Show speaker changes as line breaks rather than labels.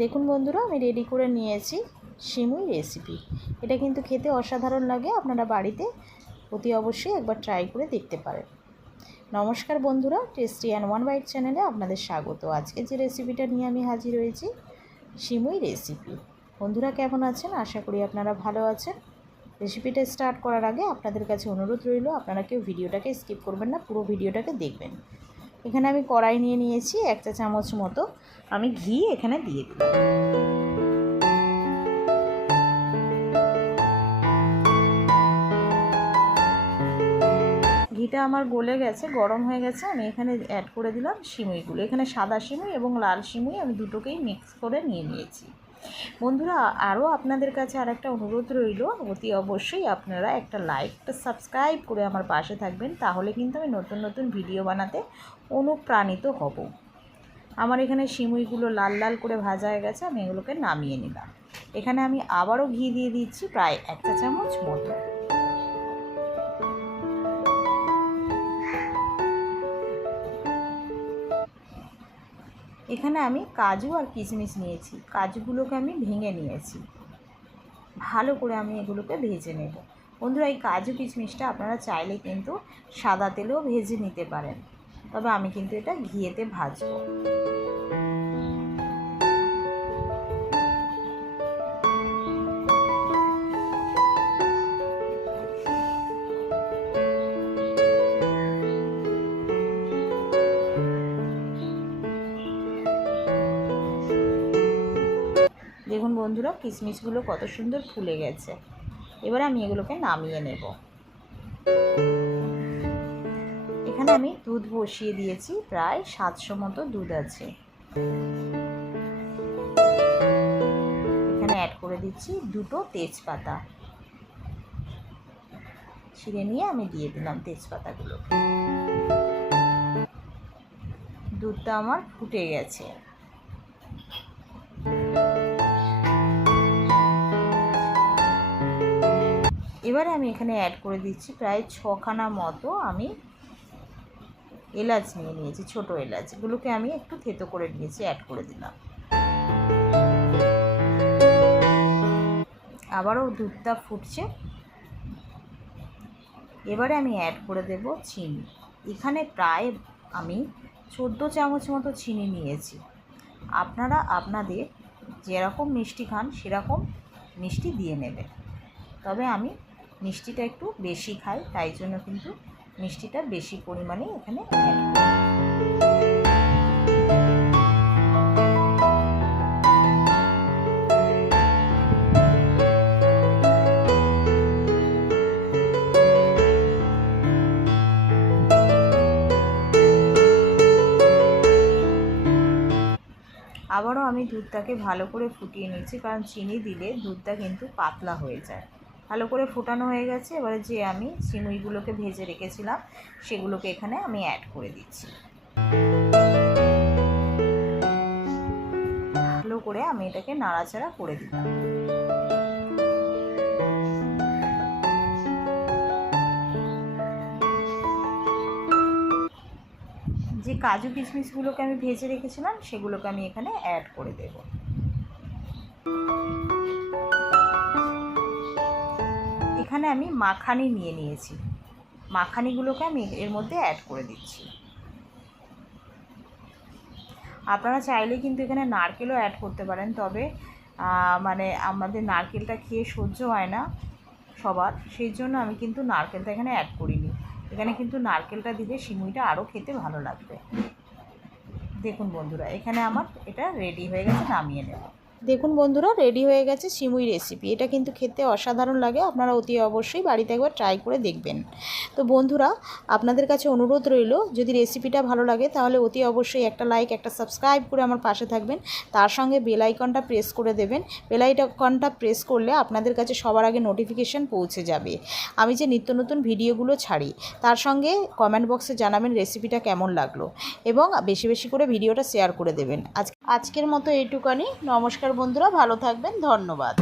দেখুন বন্ধুরা, আমি রেডি করে নিয়েছি সিমুই রেসিপি এটা কিন্তু খেতে অসাধারণ লাগে, আপনারা বাড়িতে অতি অবশ্যই একবার ট্রাই করে দেখতে পারেন। নমস্কার বন্ধুরা টেস্টি অ্যান্ড ওয়ান বাইট চ্যানেলে আপনাদের স্বাগত। আজকে যে রেসিপিটা নিয়ে আমি হাজির হয়েছি সিমুই রেসিপি বন্ধুরা কেমন আছেন? আশা করি আপনারা ভালো আছেন। রেসিপিটা স্টার্ট করার আগে আপনাদের কাছে অনুরোধ রইল, আপনারা কেউ ভিডিওটাকে স্কিপ করবেন না, পুরো ভিডিওটাকে দেখবেন। এখানে আমি কড়াই নিয়ে নিয়েছি এক চা চামচ মতো। আমি ঘি এখানে দিয়ে দিলাম। ঘিটা আমার গলে গেছে, গরম হয়ে গেছে। আমি এখানে অ্যাড করে দিলাম সিমুইগুলো এখানে সাদা সিমুই এবং লাল সিমুই আমি দুটোকেই মিক্স করে নিয়ে নিয়েছি। বন্ধুরা, আরও আপনাদের কাছে আর একটা অনুরোধ রইল, অতি অবশ্যই আপনারা একটা লাইক, একটা সাবস্ক্রাইব করে আমার পাশে থাকবেন, তাহলে কিন্তু আমি নতুন নতুন ভিডিও বানাতে অনুপ্রাণিত হব। আমার এখানে সিমুইগুলো লাল লাল করে ভাজা হয়ে গেছে, আমি এগুলোকে নামিয়ে নিলাম। এখানে আমি আবারও ঘি দিয়ে দিচ্ছি, প্রায় একটা চামচ মতো। এখানে আমি কাজু আর কিশমিশ নিয়েছি। কাজুগুলোকে আমি ভেঙে নিয়েছি। ভালো করে আমি এগুলোকে ভেজে নেব। বন্ধুরা, এই কাজু কিশমিশটা আপনারা চাইলে কিন্তু সাদা তেলেও ভেজে নিতে পারেন। তবে আমি কিন্তু এটা ঘিয়েতে ভাজবো। বন্ধুরা কিশমিশগুলো কত সুন্দর ফুলে গেছে। এবার আমি এগুলোকে নামিয়ে নেব। এখানে আমি দুধ বসিয়ে দিয়েছি, প্রায় সাতশো মতো দুধ আছে। এখানে অ্যাড করে দিচ্ছি দুটো তেজপাতা। ছিঁড়ে নিয়ে আমি দিয়ে দিলাম তেজপাতাগুলো দুধটা আমার ফুটে গেছে। এবারে আমি এখানে অ্যাড করে দিচ্ছি প্রায় ছখানা মতো আমি এলাচ নিয়ে নিয়েছি, ছোট এলাচ। এগুলোকে আমি একটু থেতো করে নিয়েছি অ্যাড করে দিলাম। আবারও দুধটা ফুটছে। এবারে আমি অ্যাড করে দেব চিনি। এখানে প্রায় আমি চোদ্দ চামচ মতো চিনি নিয়েছি। আপনারা আপনাদের যেরকম মিষ্টি খান, সেরকম মিষ্টি দিয়ে নেবেন। তবে আমি মিষ্টিটা একটু বেশি খাই তাই জন্য কিন্তু মিষ্টিটা বেশি পরিমাণে এখানে আবারও আমি দুধটাকে ভালো করে ফুটিয়ে নিচ্ছি, কারণ চিনি দিলে দুধটা কিন্তু পাতলা হয়ে যায়। ভালো করে ফোটানো হয়ে গেছে। এবারে যে আমি সিমুইগুলোকে ভেজে রেখেছিলাম, সেগুলোকে এখানে আমি অ্যাড করে দিচ্ছি। ভালো করে আমি এটাকে নাড়াচাড়া করে দিলাম। যে কাজু কিশমিশগুলোকে আমি ভেজে রেখেছিলাম, সেগুলোকে আমি এখানে অ্যাড করে দেব। এখানে আমি মাখানি নিয়ে নিয়েছি। মাখানিগুলোকে আমি এর মধ্যে অ্যাড করে দিচ্ছি। আপনারা চাইলে কিন্তু এখানে নারকেলও অ্যাড করতে পারেন, তবে মানে আমাদের নারকেলটা খেয়ে সহ্য হয় না সবার। সেই জন্য আমি কিন্তু নারকেলটা এখানে অ্যাড করিনি। এখানে কিন্তু নারকেলটা দিলে সিমুইটা আরও খেতে ভালো লাগবে। দেখুন বন্ধুরা, এখানে আমার এটা রেডি হয়ে গেছে, নামিয়ে নেব। দেখুন বন্ধুরা রেডি হয়ে গেছে সিমুই রেসিপি এটা কিন্তু খেতে অসাধারণ লাগে, আপনারা অতি অবশ্যই বাড়িতে একবার ট্রাই করে দেখবেন। তো বন্ধুরা, আপনাদের কাছে অনুরোধ রইল, যদি রেসিপিটা ভালো লাগে তাহলে অতি অবশ্যই একটা লাইক একটা সাবস্ক্রাইব করে আমার পাশে থাকবেন। তার সঙ্গে বেল আইকনটা প্রেস করে দেবেন। বেল আইকনটা প্রেস করলে আপনাদের কাছে সবার আগে নোটিফিকেশান পৌঁছে যাবে। আমি যে নিত্য নতুন ভিডিওগুলো ছাড়ি, তার সঙ্গে কমেন্ট বক্সে জানাবেন রেসিপিটা কেমন লাগল। এবং বেশি বেশি করে ভিডিওটা শেয়ার করে দেবেন। আজ আজকের মতো এইটুকানি। নমস্কার বন্ধুরা ভালো থাকবেন ধন্যবাদ।